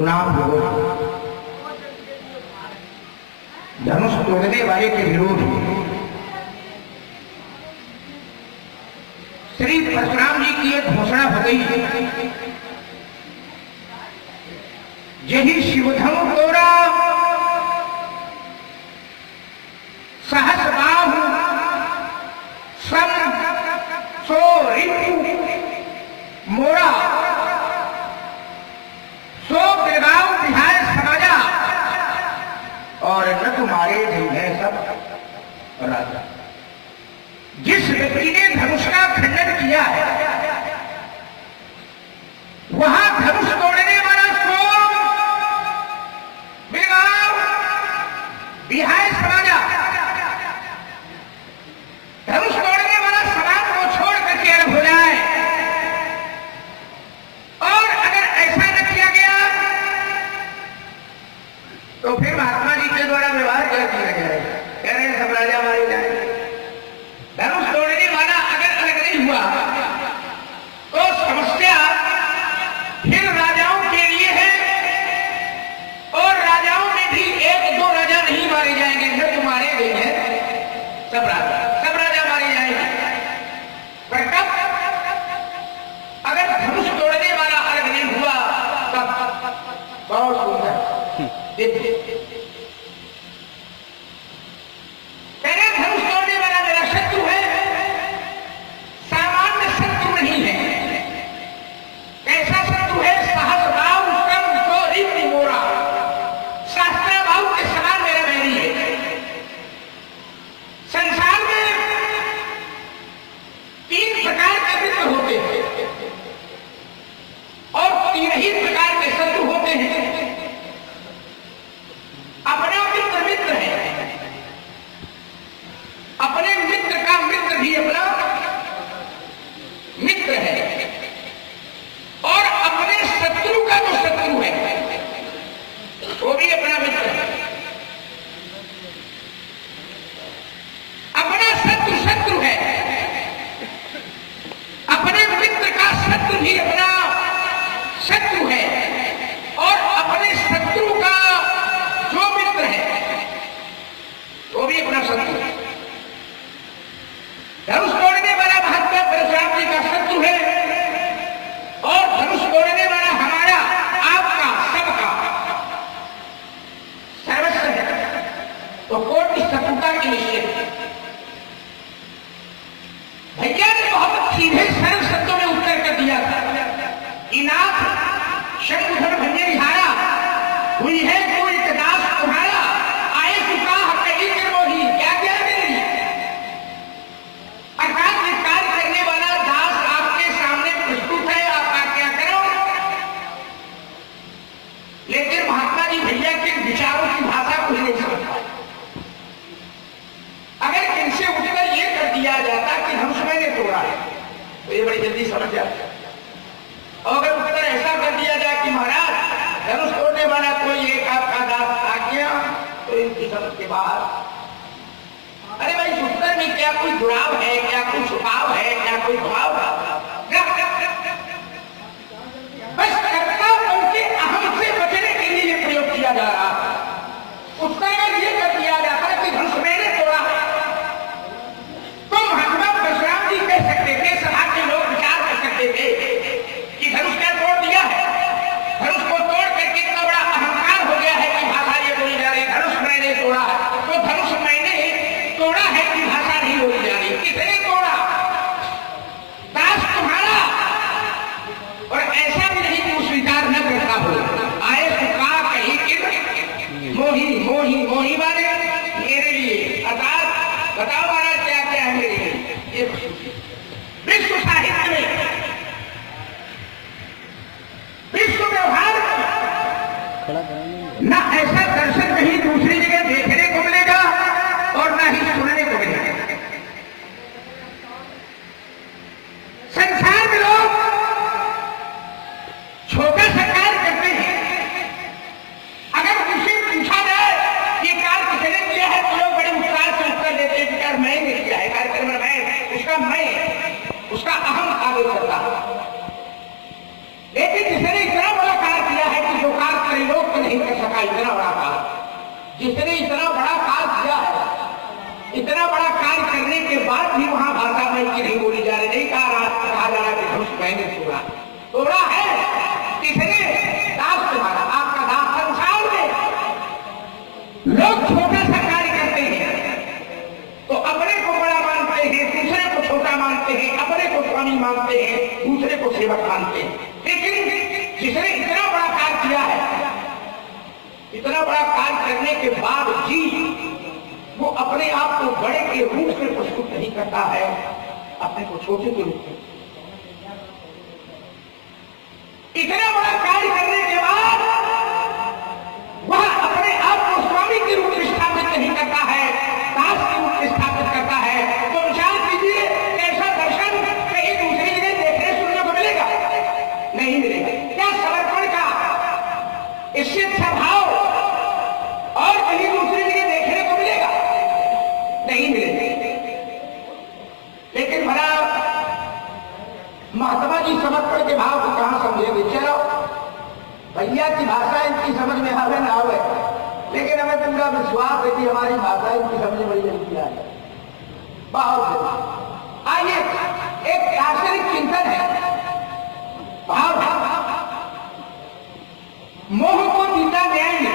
सुनाम लोगों, धनुष तोड़ने वाले के विरोध श्री परशुराम जी की एक घोषणा हो गई, यही शिवधनु तोरा सहस बाहु सम सो रिपु मोरा सो बिरगाव बिहार समाजा और न तुम्हारे नहीं है सब राजा। जिस व्यक्ति ने धनुष का खंडन किया है वहां धनुष तोड़ने वाला सोम बिरगाव बिहार समाजा, धनुष तोड़ने वाला समाज को छोड़ करके अलग हो जाए। और अगर ऐसा न किया गया तो फिर महात्मा जी के द्वारा व्यवहार कर दिया जाए, कह रहे सब राजा मारे जाए। धनुष तोड़ने वाला अगर अलग नहीं हुआ तो समस्या फिर राजाओं के लिए है, और राजाओं में भी एक दो राजा नहीं मारे जाएंगे, जो तुम्हारे गए हैं सब राजा मारे जाएंगे। पर कब? अगर धनुष तोड़ने वाला अलग नहीं हुआ तब। बहुत सुंदर धनुष तोड़ने वाला मेरा शत्रु है, सामान्य शत्रु नहीं है। कैसा शत्रु है? सहस बाहु सम सो रिपु मोरा, शास्त्र बाहु के समान मेरा बैरी है। संसार में तीन प्रकार के मित्र होते हैं और तीन ही प्रकार के शत्रु होते हैं। अपना मित्र मित्र है, अपने मित्र का मित्र भी अपना मित्र है, और अपने शत्रु का जो शत्रु है वो भी अपना मित्र है। अपना शत्रु शत्रु है, अपने मित्र का शत्रु भी अपना शत्रु है, और अपने शत्रु का जो मित्र है वो भी अपना शत्रु है। धनुष तोड़ने वाला महात्मा परशुराम जी का शत्रु है, और धनुष तोड़ने वाला हमारा आपका सबका सर्वस्व है। तो कोटि शत्रुता के निश्चय भैया ने बहुत सीधे सरल शब्दों में उत्तर कर दिया था। इनाथ शंकुधर भंजनिहारा हुई है कोई दास तुम्हारा, आए चुका कहीं निर्मोही क्या क्या मेरी। अर्थात ये कार्य करने वाला दास आपके सामने प्रस्तुत है, आप क्या करो। लेकिन महात्मा जी भैया के विचारों की भाषा कुछ नहीं समझ पाए। अगर इनसे उठकर ये कर दिया जाता कि धनुष मैंने तोड़ा है तो ये बड़ी जल्दी समझ जाते। और अगर उत्तर ऐसा कर दिया जाए कि महाराज धनुष तोड़ने वाला कोई एक आपका दास आ गया तो इनकी समझ के बाहर। अरे भाई इस उत्तर में क्या कोई जुड़ाव है, क्या कोई छुपाव है, क्या कोई भाव है? बस कर्तापन के अहम से बचने के लिए ये प्रयोग किया जा रहा है। उत्तर में ये कर दिया जाता है कि धनुष मैंने तोड़ा है तो महात्मा परशुराम जी कह सकते थे, सभा के लोग विचार कर सकते थे कि धनुष क्या तोड़ दिया है। धनुष को तोड़ करके इतना बड़ा अहंकार हो गया है कि भाषा ये बोली जा रही धनुष मैंने तोड़ा है, तो धनुष मैंने तोड़ा है कि भाषा नहीं बोली जा रही। किसने तोड़ा? दास तुम्हारा। और ऐसा भी नहीं कि वो स्वीकार न करता हो। आए सुखा कहीं कि मोही मोही मोही माने मेरे लिए। अर्थात बताओ महाराज क्या क्या है मेरे लिए। ये विश्व साहित्य में, विश्व व्यवहार न ऐसा दर्शन कहीं दूसरी जगह देखने को मिलेगा और न ही सुनने को मिलेगा। संसार में लोग छोटा सा कार्य करते हैं, अगर उनसे पूछा जाए कि कार्य किसने किया है तो लोग बड़े उत्साह से उत्तर देते हैं कि कार्य मैंने किया है, कार्यक्रम मैं उसका अहम आगे करता है। लेकिन जिसने इतना बड़ा कार्य किया है कि जो कार्य कोई लोग तो नहीं कर सका इतना बड़ा कार्य। जिसने इतना बड़ा कार्य किया है, इतना बड़ा कार्य करने के बाद भी वहां भाषा में की नहीं बोली जा रही, नहीं कहा जा रहा कि धनुष मैंने तोड़ा है। किसने? दास तुम्हारा, आपका दास। संसार में लोग छोटा सा कार्य करते हैं तो अपने को बड़ा मानते हैं, दूसरे को छोटा मानते हैं, अपने को स्वामी मानते हैं, दूसरे को सेवक मानते हैं। लेकिन जिसने इतना बड़ा कार्य किया है, इतना बड़ा कार्य करने के बाद जी वो अपने आप को बड़े के रूप में प्रस्तुत नहीं करता है, अपने को छोटे के रूप में। इतना बड़ा कार्य करने के बाद वह अपने आप को स्वामी के रूप में स्थापित नहीं करता है, दास के रूप में स्थापित करता है। तो विचार कीजिए, ऐसा दर्शन कहीं दूसरी जगह देखने सुनने को मिलेगा? नहीं मिलेगा। क्या समर्पण का इससे अच्छा भाव और कहीं दूसरी जगह देखने को मिलेगा? नहीं मिलेगा। लेकिन भला महात्मा जी समर्पण के भाव को कहां समझेंगे? चलो भैया की भाषा इनकी समझ में आवे ना आवे, लेकिन हमें पूरा विश्वास है कि हमारी भाषा इनकी समझ में बड़ी जल्दी आ जाए। बहुत आइए, एक दार्शनिक चिंतन है। भाव मोह को जीता न्याय ने,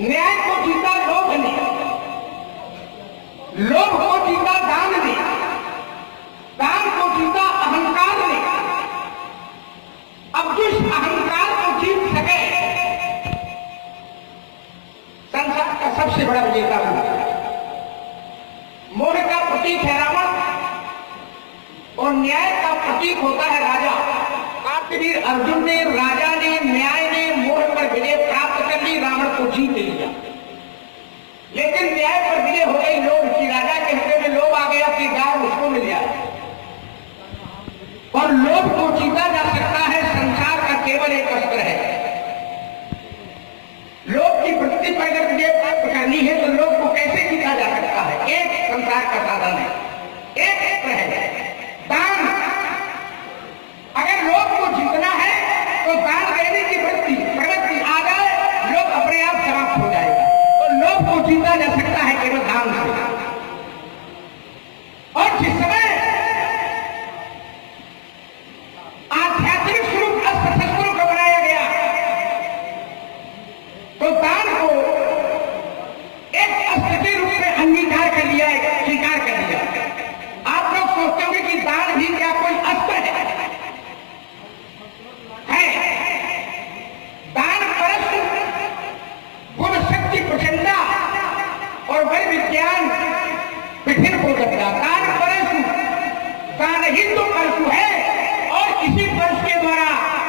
न्याय को जीता लोभ ने, लोभ को जीता दान ने, दान को जीता अहंकार ने। अब जिस अहंकार को जीत सके, संसार का सबसे बड़ा विजेता बना। मोह का प्रतीक है रावण और न्याय का प्रतीक होता है राजा। कार्तवीर अर्जुन ने, राजा ने, न्याय ने मोह पर विजय प्राप्त कर ली, रावण को जीत लिया। लेकिन न्याय पर विजय हो गई लोभ की। राजा के हृदय में लोभ आ गया कि गाय उसको मिल जाए। और लोभ को जीता जा सकता है, संसार का केवल एक अस्त्र है। लोभ की वृत्ति पर अगर विजय प्राप्त करनी है तो लोभ को कैसे जीता जा सकता है? एक संसार का साधन है, एक अस्त्र है, दान। अगर लोभ को जीतना है तो दान देने की वृत्ति प्रवृत्ति आ जाए, लोभ अपने आप समाप्त हो जाएगा। तो लोभ को जीता जा सकता है केवल दान से। और जिस समय आध्यात्मिक स्वरूप अस्त्र शस्त्रों का बनाया गया तो दान को एक अस्त्र के रूप में अंगीकार कर लिया, स्वीकार कर लिया। आप लोग सोचते होंगे कि दान भी क्या कोई अस्त्र है? दान परस्पर गुण शक्ति प्रचंडा और बल विज्ञान विभिन्न को रखता। दान परशु, दान ही तो परशु है। और इसी परश के द्वारा,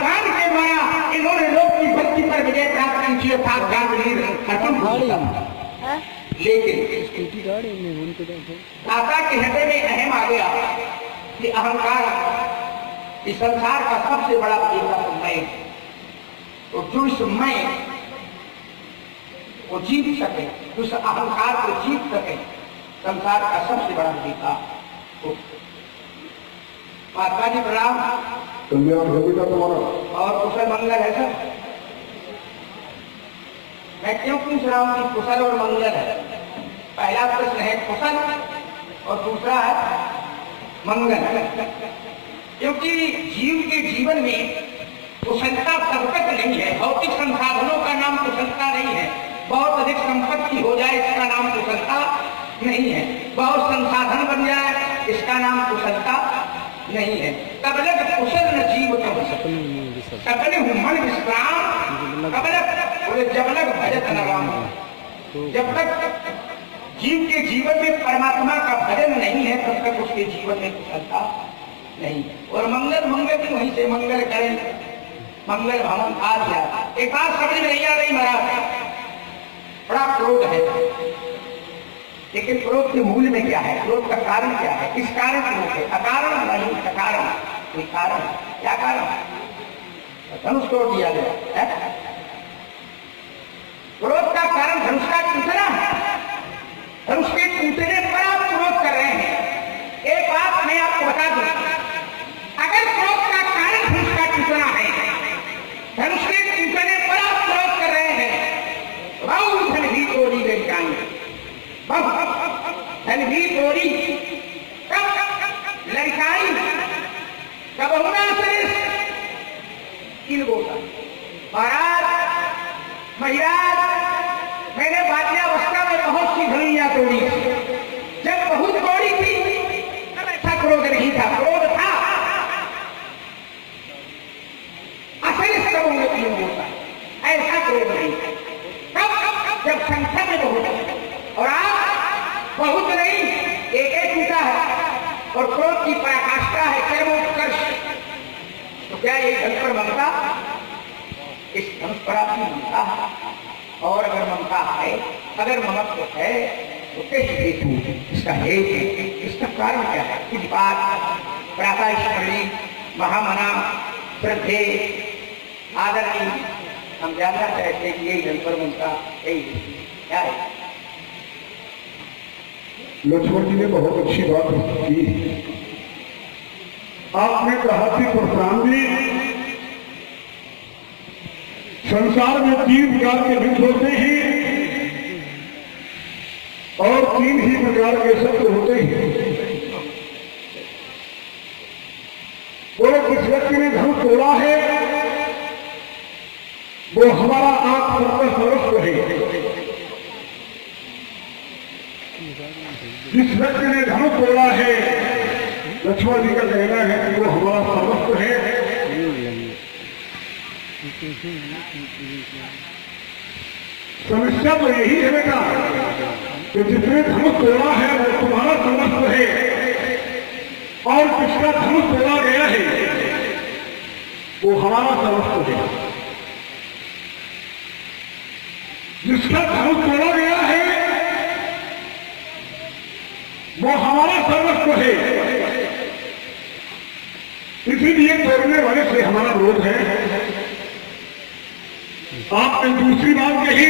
दान के द्वारा इन्होंने लोग की भक्ति पर विजय प्राप्त की अर्थात गांधीवीर अर्जुन को जीता। लेकिन दाता के हृदय में अहम आ गया कि अहंकार इस संसार का सबसे बड़ा विजेता तो मैं। तो जो इस मैं को जीत सके, उस अहंकार को जीत सके, संसार का सबसे बड़ा विजेता। तो महात्मा जी प्रणाम। और कुशल मंगल है सर? मैं क्यों पूछ रहा हूं कि कुशल और मंगल है? पहला प्रश्न है कुशल और दूसरा है मंगल। क्योंकि जीव के जीवन में कुशलता तब तक नहीं है। भौतिक संसाधनों का नाम कुशलता नहीं है। बहुत अधिक संपत्ति हो जाए इसका नाम कुशलता नहीं है। बहुत संसाधन बन जाए इसका नाम कुशलता नहीं है। तब लग कुशल न जीव कब सपने मन विश्राम, तब लग जब लग भजत न राम। जब तक जीव के जीवन में परमात्मा का भजन नहीं है तब तक उसके जीवन में कुशलता नहीं। और मंगल, मंगल की वहीं से मंगल करें, मंगल भवन आ गया। एक बात समझ में नहीं आ रही महाराज, बड़ा क्रोध है, लेकिन क्रोध के मूल में क्या है? क्रोध का कारण क्या है? किस कारण क्रोध है? अकारण नहीं, कारण कोई कारण। क्या कारण? धनुष तोड़ दिया गया है। क्रोध का कारण धनुष का टूटना है। धनुष के टूटने पर आप क्रोध कर रहे हैं। एक बात मैं आपको बता दूं, अगर क्रोध का कारण धनुष का टूटना है, धनुष लड़काई कब होना श्रेष्ठ किल बोला महाराज महाराज मैंने बाल्यावस्था में बहुत सी घड़ियां तोड़ी थी, जब बहुत तोड़ी थी तब ऐसा क्रोध नहीं था, क्रोध था अश्रेष्ठ कबूल किल बोला, ऐसा क्रोध नहीं था। कब जब संख्या में बहुत और आप बहुत नहीं एक एक टूटा है और क्रोध की पराकाष्ठा है कर्मोत्कर्ष, तो क्या ये धन पर ममता, इस धनुष पर आपकी ममता है। और अगर ममता है, अगर ममत्व है तो कैसे हेतु, इसका हेतु, इसका कारण क्या है? इस बात प्रातः स्मरणी महामना श्रद्धे आदरणीय हम जानना चाहते हैं कि यही धन पर ममता यही क्या है। लक्ष्मण जी ने बहुत अच्छी बात की। आपने कहा कि परशुराम जी संसार में 3 प्रकार के विष होते हैं और 3 ही प्रकार के सत्य होते हैं। बोले जिस व्यक्ति ने धनुष तोड़ा है वो हमारा आंख सर्वस्व है। जिस व्यक्ति ने धनुष तोड़ा है लक्ष्मण जी का कहना है कि वो हमारा सर्वस्व है। समस्या तो यही है बेटा कि जिसने धनुष तोड़ा है वो तुम्हारा सर्वस्व है और जिसका धनुष तोड़ा गया है वो हमारा सर्वस्व है। जिसका धनुष तोड़ा गया है वो हमारा सर्वस्व है, इसीलिए तोड़ने वाले से हमारा विरोध है। आपने दूसरी बात कही